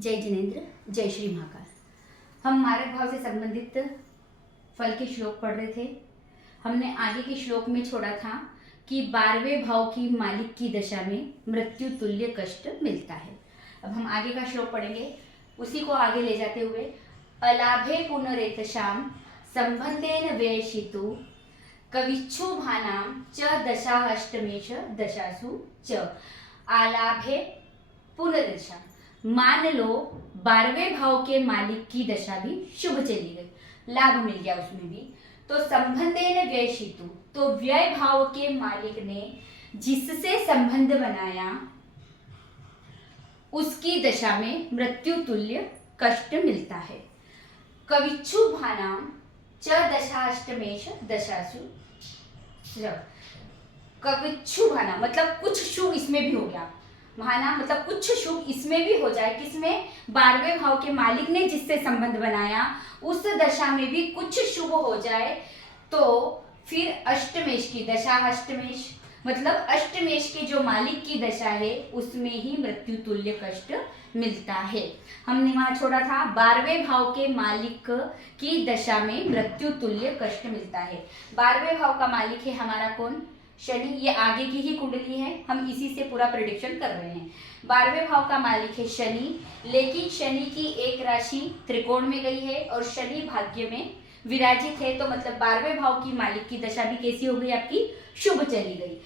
जय जिनेन्द्र, जय श्री महाकाल। हम मारक भाव से संबंधित फल के श्लोक पढ़ रहे थे। हमने आगे के श्लोक में छोड़ा था कि 12वें भाव की मालिक की दशा में मृत्यु तुल्य कष्ट मिलता है। अब हम आगे का श्लोक पढ़ेंगे, उसी को आगे ले जाते हुए अलाभे पुनरेतशाम संबंधेन व्ययशितु कविच्छुभानां च दशा अष्टमेश दशासु च आलाभे पुनरेतशाम। मान लो 12वें भाव के मालिक की दशा भी शुभ चली गई, लाभ मिल गया उसमें भी, तो संबंधेन व्ययशितु, तो व्यय भाव के मालिक ने जिससे संबंध बनाया उसकी दशा में मृत्यु तुल्य कष्ट मिलता है। कविच्छुभानां च दशाष्टमेश दशासु। कविच्छुभाना मतलब कुछ शुभ इसमें भी हो गया, भाना मतलब कुछ शुभ इसमें भी हो जाए, किसमें? 12वें भाव के मालिक ने जिससे संबंध बनाया उस दशा में भी कुछ शुभ हो जाए, तो फिर अष्टमेश की दशा, अष्टमेश मतलब अष्टमेश के जो मालिक की दशा है उसमें ही मृत्यु तुल्य कष्ट मिलता है। हमने वहां छोड़ा था 12वें भाव के मालिक की दशा में मृत्यु तुल्य कष्ट मिलता है। 12वें भाव का मालिक है हमारा कौन? शनि। ये आगे की ही कुंडली है, हम इसी से पूरा प्रेडिक्शन कर रहे हैं। 12वें भाव का मालिक है शनि, लेकिन शनि की एक राशि त्रिकोण में गई है और शनि भाग्य में विराजित है, तो मतलब 12वें भाव की मालिक की दशा भी कैसी हो गई? आपकी शुभ चली गई।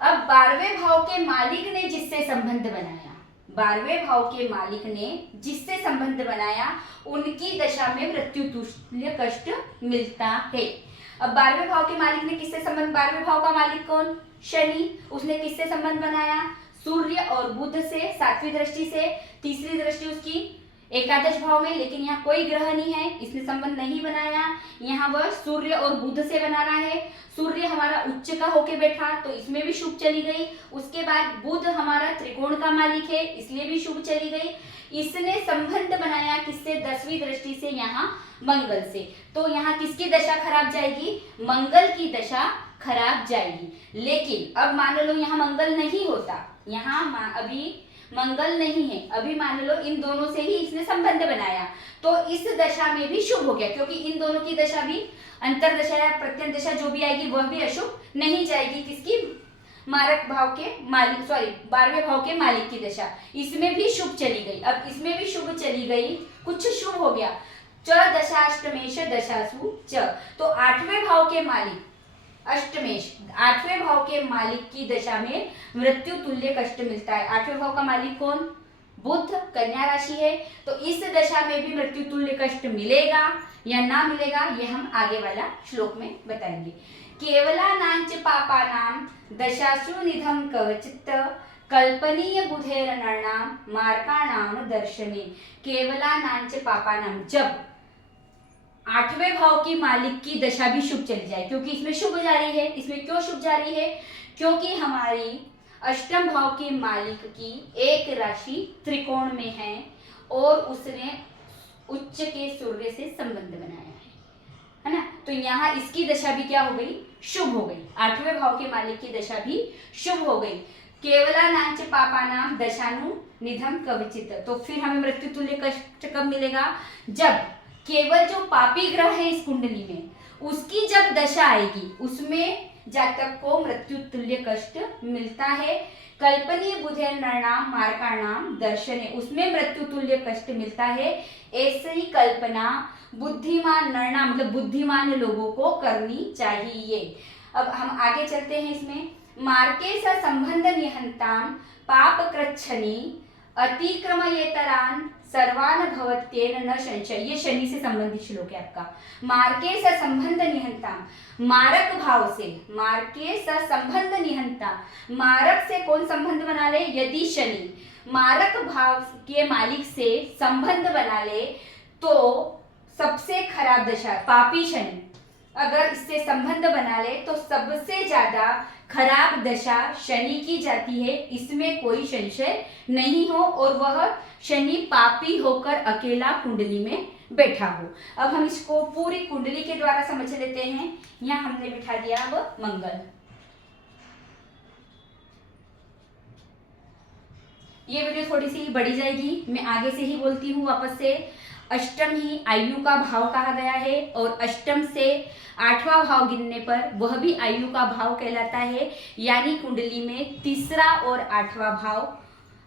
अब 12वें भाव के मालिक ने जिससे संबंध बनाया, 12वें भाव के मालिक ने जिससे संबंध बनाया उनकी दशा में मृत्यु तुल्य कष्ट मिलता है। अब 12वें भाव के मालिक ने किससे संबंध, 12वें भाव का मालिक कौन? शनि। उसने किससे संबंध बनाया? सूर्य और बुध से, 7वीं दृष्टि से। तीसरी दृष्टि उसकी एकादश भाव में, लेकिन यहाँ कोई ग्रह नहीं है, इसने संबंध नहीं बनाया। यहाँ वह सूर्य और बुध से बना रहा है। सूर्य हमारा उच्च का होके बैठा तो इसमें भी शुभ चली गई। उसके बाद बुध हमारा त्रिकोण का मालिक है, इसलिए भी शुभ चली गई। इसने संबंध बनाया किससे? 10वीं दृष्टि से, यहाँ मंगल से, तो यहाँ किसकी दशा खराब जाएगी? मंगल की दशा खराब जाएगी। लेकिन अब मान लो यहाँ मंगल नहीं होता, यहाँ अभी मंगल नहीं है, अभी मान लो इन दोनों से ही इसने संबंध बनाया, तो इस दशा में भी शुभ हो गया, क्योंकि इन दोनों की दशा भी अंतर दशा या प्रत्यंत दशा जो भी आएगी वह भी अशुभ नहीं जाएगी। किसकी? मारक भाव के मालिक, सॉरी 12वें भाव के मालिक की दशा, इसमें भी शुभ चली गई। अब इसमें भी शुभ चली गई, कुछ शुभ हो गया। च दशाष्टमेश दशासु च, तो 8वें भाव के मालिक अष्टमेश, 8वें भाव के मालिक की दशा में मृत्यु तुल्य कष्ट मिलता है। 8वें भाव का मालिक कौन? बुध, कन्या राशि है, तो इस दशा में भी मृत्यु तुल्य कष्ट मिलेगा या ना मिलेगा, ये हम आगे वाला श्लोक में बताएंगे। केवलानांच पापानां दशासु निधम कवचित् कल्पनीय बुधेर नरणां मार्काणां दर्शने। केवलानांच पापानां, जब 8वें भाव की मालिक की दशा भी शुभ चली जाए, क्योंकि इसमें शुभ जारी है। इसमें क्यों शुभ जारी है? क्योंकि हमारी अष्टम भाव के मालिक की एक राशि त्रिकोण में है और उसने उच्च के सूर्य से संबंध बनाया है ना, तो यहाँ इसकी दशा भी क्या हो गई? शुभ हो गई। 8वें भाव के मालिक की दशा भी शुभ हो गई। केवलानांच पापानां दशानु निधम कवचित्, तो फिर हमें मृत्यु तुल्य कष्ट कब मिलेगा? जब केवल जो पापी ग्रह है इस कुंडली में उसकी जब दशा आएगी उसमें जातक को मृत्यु तुल्य कष्ट मिलता है। कल्पनीय बुधेर नरणाम मार्काणाम दर्शने, उसमें मृत्यु तुल्य कष्ट मिलता है। ऐसे ही कल्पना बुद्धिमान नरणाम मतलब बुद्धिमान लोगों को करनी चाहिए। अब हम आगे चलते हैं इसमें। मार्के स संबंध निहंताम पाप कृच्छनि अतिक्रमयेतरान सर्वान भवत्येन न संशय। ये शनि से संबंधित श्लोक है आपका। मार्के स संबंध निहंता, मारक भाव से, मार्के स संबंध निहंता, मारक से कौन संबंध बना ले? यदि शनि मारक भाव के मालिक से संबंध बना ले तो सबसे खराब दशा, पापी शनि अगर इससे संबंध बना ले तो सबसे ज्यादा खराब दशा शनि की जाती है, इसमें कोई संशय नहीं हो, और वह शनि पापी होकर अकेला कुंडली में बैठा हो। अब हम इसको पूरी कुंडली के द्वारा समझ लेते हैं। यहाँ हमने बिठा दिया अब मंगल, ये वीडियो थोड़ी सी बढ़ी जाएगी, मैं आगे से ही बोलती हूँ वापस से। अष्टम ही आयु का भाव कहा गया है और अष्टम से 8वां भाव गिनने पर वह भी आयु का भाव कहलाता है, यानी कुंडली में तीसरा और 8वां भाव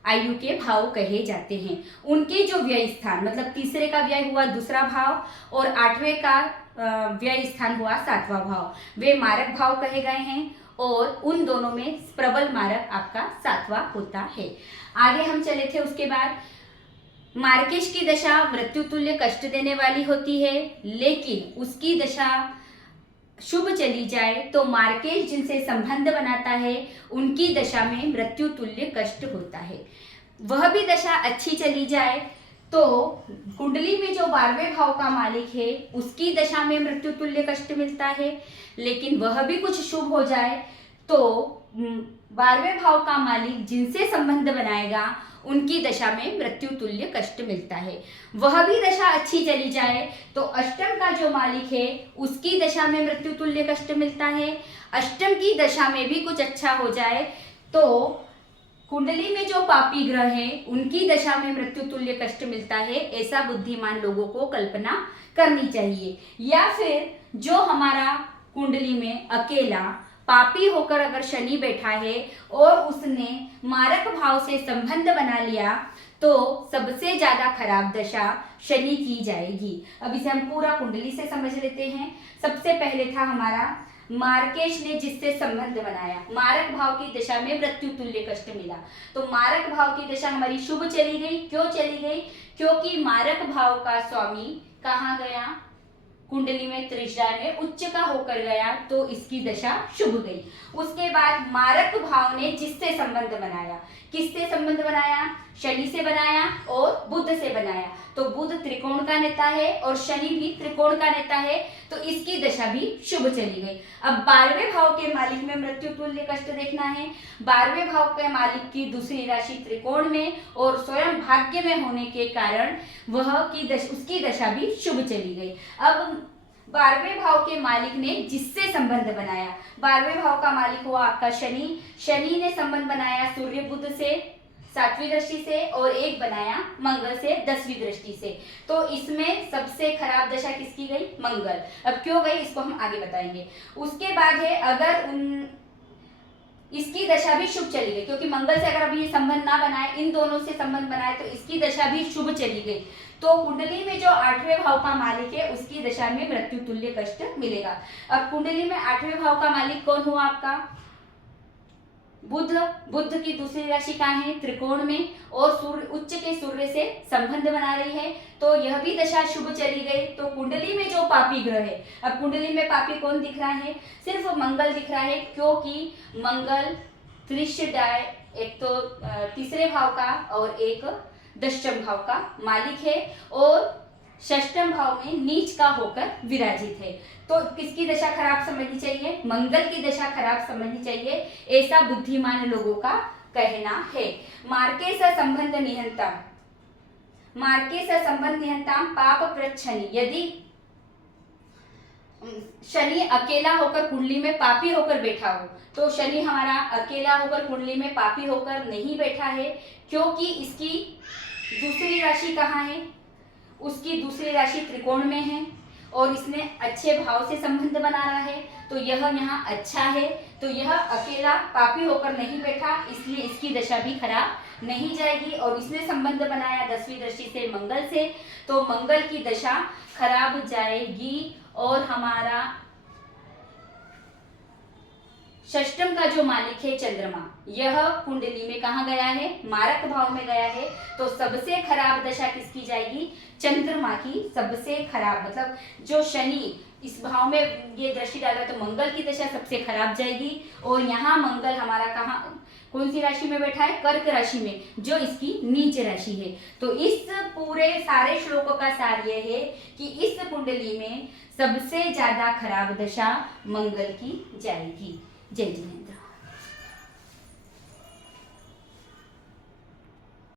आयु के भाव कहे जाते हैं। उनके जो व्यय स्थान, मतलब तीसरे का व्यय हुआ दूसरा भाव और 8वें का व्यय स्थान हुआ 7वां भाव, वे मारक भाव कहे गए हैं और उन दोनों में प्रबल मारक आपका 7वां होता है। आगे हम चले थे, उसके बाद मार्केश की दशा मृत्यु तुल्य कष्ट देने वाली होती है, लेकिन उसकी दशा शुभ चली जाए तो मार्केश जिनसे संबंध बनाता है उनकी दशा में मृत्यु तुल्य कष्ट होता है। वह भी दशा अच्छी चली जाए तो कुंडली में जो 12वें भाव का मालिक है उसकी दशा में मृत्यु तुल्य कष्ट मिलता है, लेकिन वह भी कुछ शुभ हो जाए तो 12वें भाव का मालिक जिनसे संबंध बनाएगा उनकी दशा में मृत्यु तुल्य कष्ट मिलता है। वह भी दशा अच्छी चली जाए तो अष्टम का जो मालिक है उसकी दशा में मृत्यु तुल्य कष्ट मिलता है। अष्टम की दशा में भी कुछ अच्छा हो जाए तो कुंडली में जो पापी ग्रह हैं उनकी दशा में मृत्यु तुल्य कष्ट मिलता है। ऐसा बुद्धिमान लोगों को कल्पना करनी चाहिए। या फिर जो हमारा कुंडली में अकेला पापी होकर अगर शनि बैठा है और उसने मारक भाव से संबंध बना लिया तो सबसे ज्यादा खराब दशा शनि की जाएगी। अब इसे हम पूरा कुंडली से समझ लेते हैं। सबसे पहले था हमारा मार्केश ने जिससे संबंध बनाया, मारक भाव की दशा में मृत्यु तुल्य कष्ट मिला, तो मारक भाव की दशा हमारी शुभ चली गई। क्यों चली गई? क्योंकि मारक भाव का स्वामी कहाँ गया? कुंडली में त्रिशा में उच्च का होकर गया, तो इसकी दशा शुभ गई। उसके बाद मारक भाव ने जिससे संबंध बनाया, किससे संबंध बनाया? शनि से बनाया और बुध से बनाया, तो बुध त्रिकोण का नेता है और शनि भी त्रिकोण का नेता है, तो इसकी दशा भी शुभ चली गई। अब 12वें भाव के मालिक में मृत्यु तुल्य कष्ट देखना है। 12वें भाव के मालिक की दूसरी राशि त्रिकोण में और स्वयं भाग्य में होने के कारण उसकी दशा भी शुभ चली गई। अब 12वें भाव के मालिक ने जिससे संबंध बनाया, 12वें भाव का मालिक हुआ आपका शनि। शनि ने संबंध बनाया सूर्य बुध से 7वीं दृष्टि से और एक बनाया मंगल से 10वीं दृष्टि से, तो इसमें सबसे खराब दशा किसकी गई? मंगल। अब क्यों गई इसको हम आगे बताएंगे। उसके बाद है अगर इसकी दशा भी शुभ चली गई, क्योंकि मंगल से अगर अभी ये संबंध ना बनाए, इन दोनों से संबंध बनाए तो इसकी दशा भी शुभ चली गई, तो कुंडली में जो 8वें भाव का मालिक है उसकी दशा में मृत्यु तुल्य कष्ट मिलेगा। अब कुंडली में 8वें भाव का मालिक कौन हुआ आपका? बुध। बुध की दूसरी राशि कहाँ है? त्रिकोण में, और सूर्य उच्च के सूर्य से संबंध बना रही है, तो यह भी दशा शुभ चली गई। तो कुंडली में जो पापी ग्रह है, अब कुंडली में पापी कौन दिख रहा है? सिर्फ मंगल दिख रहा है, क्योंकि मंगल त्रिशडाय एक तो तीसरे भाव का और एक दशम भाव का मालिक है और षष्ठम भाव में नीच का होकर विराजित है। तो किसकी दशा खराब समझनी चाहिए? मंगल की दशा खराब समझनी चाहिए, ऐसा बुद्धिमान लोगों का कहना है। मार्के से संबंध निहंता, मार्के से संबंध निहंता पाप प्रच्छनि, यदि शनि अकेला होकर कुंडली में पापी होकर बैठा हो, तो शनि हमारा अकेला होकर कुंडली में पापी होकर नहीं बैठा है, क्योंकि इसकी दूसरी राशि कहाँ है? उसकी दूसरी राशि त्रिकोण में है और इसने अच्छे भाव से संबंध बना रहा है, तो यह यहाँ अच्छा है, तो यह अकेला पापी होकर नहीं बैठा, इसलिए इसकी दशा भी खराब नहीं जाएगी। और इसने संबंध बनाया 10वीं दृष्टि से मंगल से, तो मंगल की दशा खराब जाएगी। और हमारा षष्टम का जो मालिक है चंद्रमा, यह कुंडली में कहाँ गया है? मारक भाव में गया है, तो सबसे खराब दशा किसकी जाएगी? चंद्रमा की सबसे खराब, मतलब जो शनि इस भाव में ये दृष्टि डाल रहा है तो मंगल की दशा सबसे खराब जाएगी। और यहाँ मंगल हमारा कहाँ, कौन सी राशि में बैठा है? कर्क राशि में, जो इसकी नीच राशि है। तो इस पूरे सारे श्लोकों का सार यह है कि इस कुंडली में सबसे ज्यादा खराब दशा मंगल की जाएगी। जय जिनेंद्र।